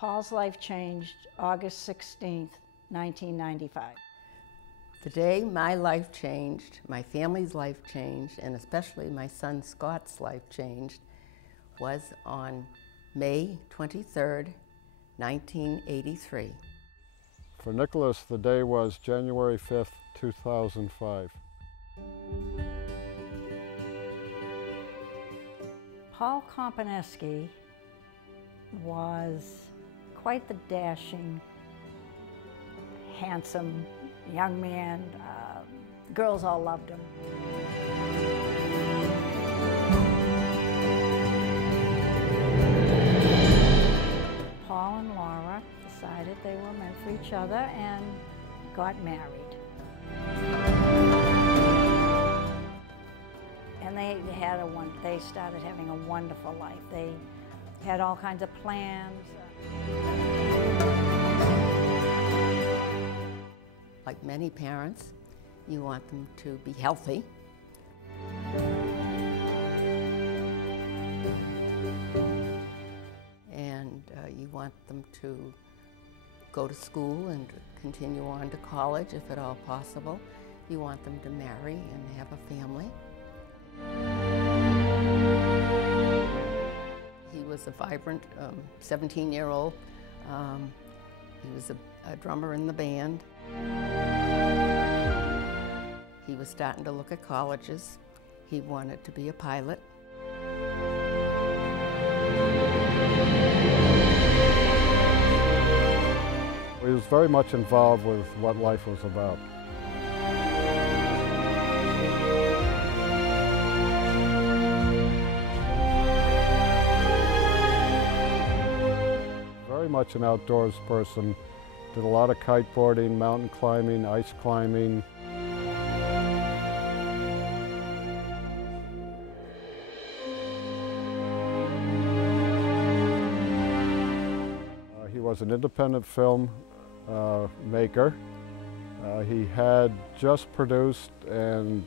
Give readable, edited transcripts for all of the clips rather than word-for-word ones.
Paul's life changed August 16th, 1995. The day my life changed, my family's life changed, and especially my son Scott's life changed, was on May 23rd, 1983. For Nicholas, the day was January 5th, 2005. Paul Komponeski was quite the dashing, handsome young man. Girls all loved him. Paul and Laura decided they were meant for each other and got married. And they started having a wonderful life. They had all kinds of plans. Like many parents, you want them to be healthy. And you want them to go to school and continue on to college if at all possible. You want them to marry and have a family. He was a vibrant 17-year-old. He was a drummer in the band. He was starting to look at colleges. He wanted to be a pilot. He was very much involved with what life was about. Very much an outdoors person. Did a lot of kiteboarding, mountain climbing, ice climbing. He was an independent film maker. He had just produced and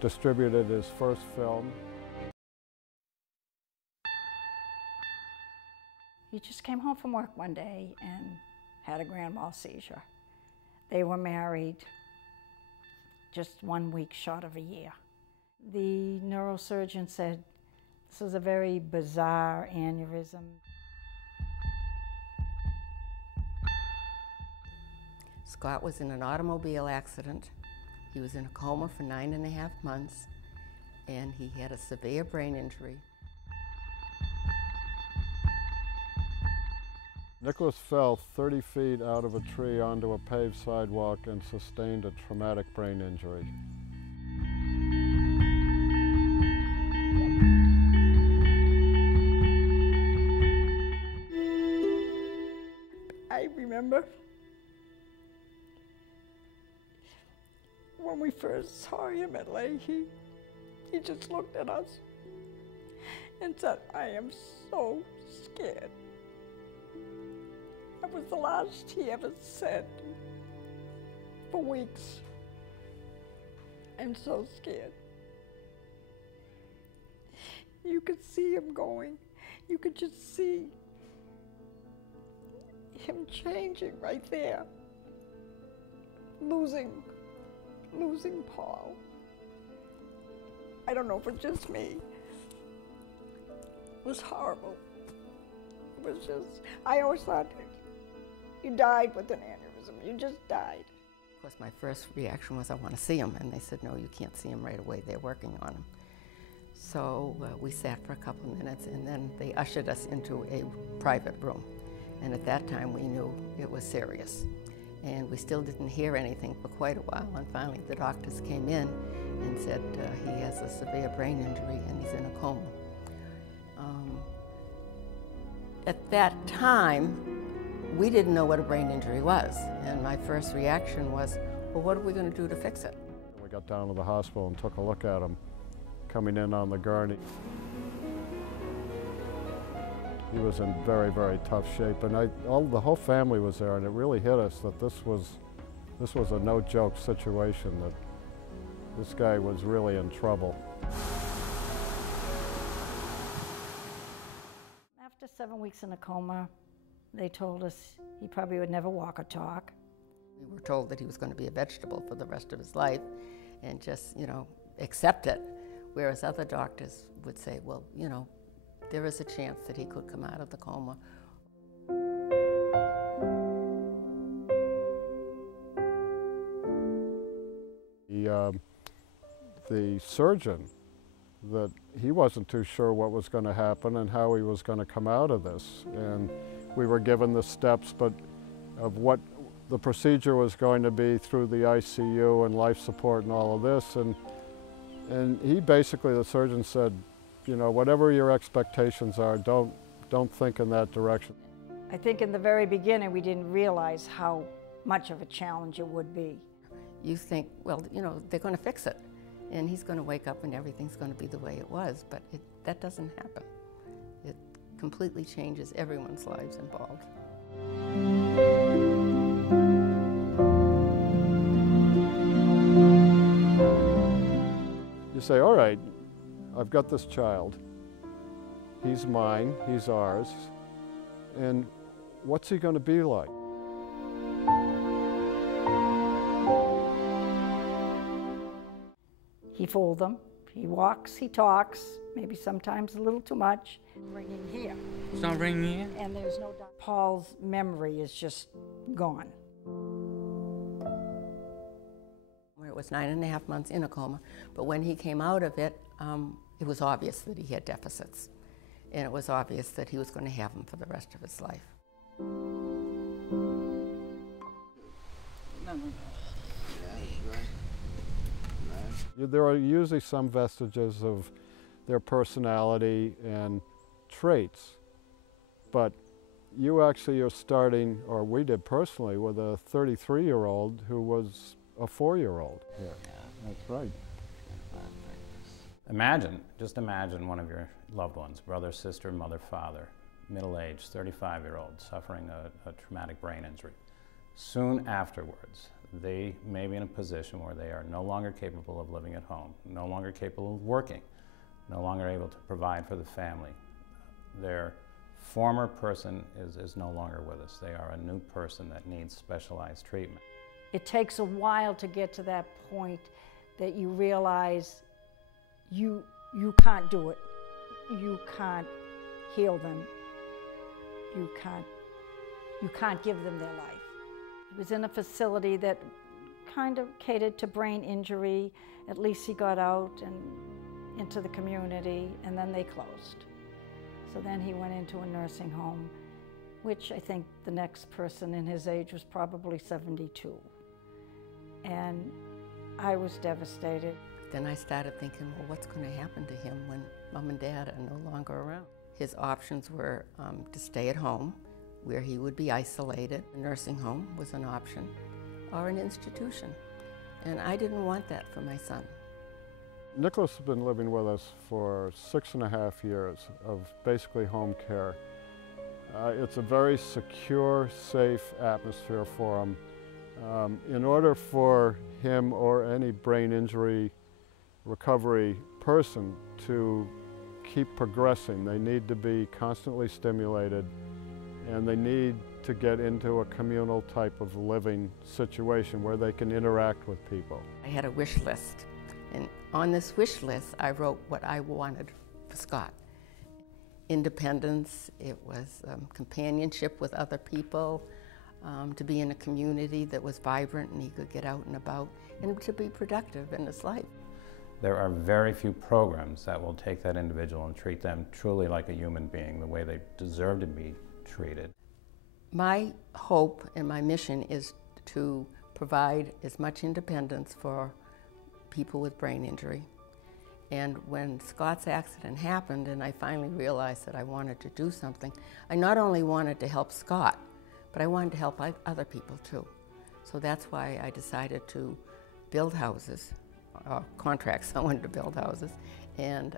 distributed his first film. He just came home from work one day and had a grand mal seizure. They were married just 1 week short of a year. The neurosurgeon said this was a very bizarre aneurysm. Scott was in an automobile accident. He was in a coma for 9.5 months, and he had a severe brain injury. Nicholas fell 30 feet out of a tree onto a paved sidewalk and sustained a traumatic brain injury. I remember when we first saw him at Leahy, he just looked at us and said, "I am so scared." That was the last he ever said for weeks. "I'm so scared." You could see him going. You could just see him changing right there. Losing Paul. I don't know if it's just me. It was horrible. It was just, I always thought, you died with an aneurysm. You just died. Of course, my first reaction was, I want to see him. And they said, no, you can't see him right away. They're working on him. So we sat for a couple of minutes, and then they ushered us into a private room. And at that time, we knew it was serious. And we still didn't hear anything for quite a while. And finally, the doctors came in and said he has a severe brain injury and he's in a coma. At that time, we didn't know what a brain injury was. And my first reaction was, well, what are we going to do to fix it? We got down to the hospital and took a look at him coming in on the gurney. He was in very, very tough shape, and the whole family was there, and it really hit us that this was a no-joke situation, that this guy was really in trouble. After 7 weeks in a coma. They told us he probably would never walk or talk. We were told that he was going to be a vegetable for the rest of his life and just, accept it. Whereas other doctors would say, well, there is a chance that he could come out of the coma. The surgeon, that he wasn't too sure what was going to happen and how he was going to come out of this. And we were given the steps of what the procedure was going to be through the ICU and life support and all of this. And he basically, the surgeon said, whatever your expectations are, don't think in that direction. I think in the very beginning we didn't realize how much of a challenge it would be. You think, well, they're going to fix it, and he's going to wake up and everything's going to be the way it was, but that doesn't happen. It completely changes everyone's lives involved. You say, all right, I've got this child. He's mine, he's ours, and what's he going to be like? He fooled them. He walks, he talks, maybe sometimes a little too much. Ringing here. It's not ringing here? And there's no doubt. Paul's memory is just gone. It was 9.5 months in a coma, but when he came out of it, it was obvious that he had deficits, and it was obvious that he was going to have them for the rest of his life. There are usually some vestiges of their personality and traits, but you actually are starting, or we did personally, with a 33-year-old who was a 4-year-old. Yeah, that's right. Just imagine one of your loved ones, brother, sister, mother, father, middle-aged, 35-year-old, suffering a traumatic brain injury. Soon afterwards, they may be in a position where they are no longer capable of living at home, no longer capable of working, no longer able to provide for the family. Their former person is no longer with us. They are a new person that needs specialized treatment. It takes a while to get to that point that you realize you can't do it. You can't heal them. You can't give them their life. He was in a facility that kind of catered to brain injury. At least he got out and into the community, and then they closed. So then he went into a nursing home, which I think the next person in his age was probably 72. And I was devastated. Then I started thinking, well, what's going to happen to him when Mom and Dad are no longer around? His options were to stay at home, where he would be isolated. A nursing home was an option, or an institution. And I didn't want that for my son. Nicholas has been living with us for 6.5 years of basically home care. It's a very secure, safe atmosphere for him. In order for him or any brain injury recovery person to keep progressing, they need to be constantly stimulated, and they need to get into a communal type of living situation where they can interact with people. I had a wish list, and on this wish list I wrote what I wanted for Scott. Independence, it was companionship with other people, to be in a community that was vibrant and he could get out and about, and to be productive in his life. There are very few programs that will take that individual and treat them truly like a human being, the way they deserve to be treated. My hope and my mission is to provide as much independence for people with brain injury. And when Scott's accident happened and I finally realized that I wanted to do something, I not only wanted to help Scott, but I wanted to help other people too. So that's why I decided to build houses, contract someone to build houses, and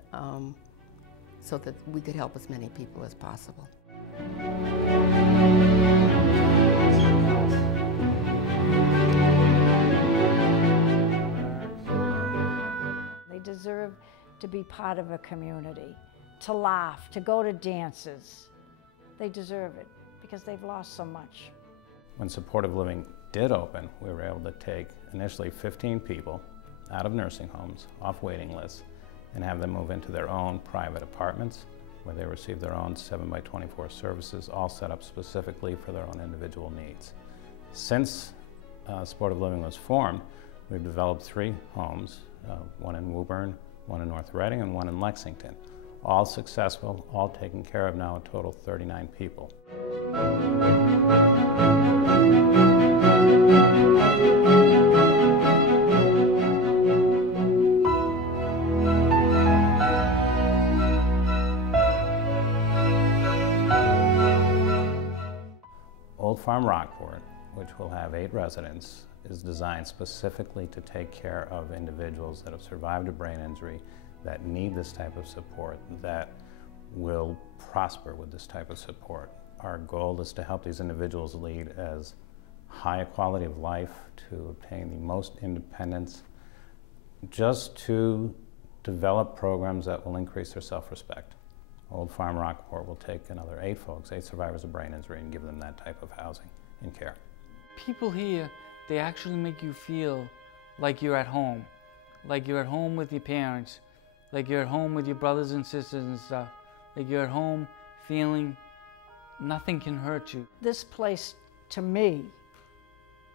so that we could help as many people as possible. They deserve to be part of a community, to laugh, to go to dances, They deserve it because they've lost so much. When supportive living did open, we were able to take initially 15 people out of nursing homes, off waiting lists, and have them move into their own private apartments where they receive their own 7x24 services, all set up specifically for their own individual needs. Since supportive living was formed, we've developed 3 homes, one in Woburn, one in North Reading, and one in Lexington. All successful, all taken care of now, a total of 39 people. Old Farm Rockport, which will have 8 residents, is designed specifically to take care of individuals that have survived a brain injury, that need this type of support, that will prosper with this type of support. Our goal is to help these individuals lead as high a quality of life, to obtain the most independence, just to develop programs that will increase their self-respect. Old Farm Rockport will take another 8 folks, 8 survivors of brain injury, and give them that type of housing and care. People here, they actually make you feel like you're at home with your parents, like you're at home with your brothers and sisters and stuff, like you're at home feeling nothing can hurt you. This place, to me,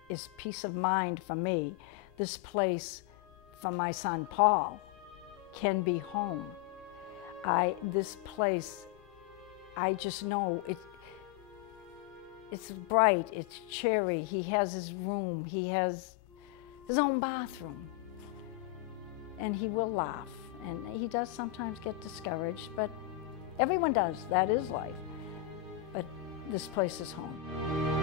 is peace of mind for me. This place, for my son Paul, can be home. This place, I just know it's bright, it's cheery. He has his room, he has his own bathroom, and he will laugh. And he does sometimes get discouraged, but everyone does. That is life. But this place is home.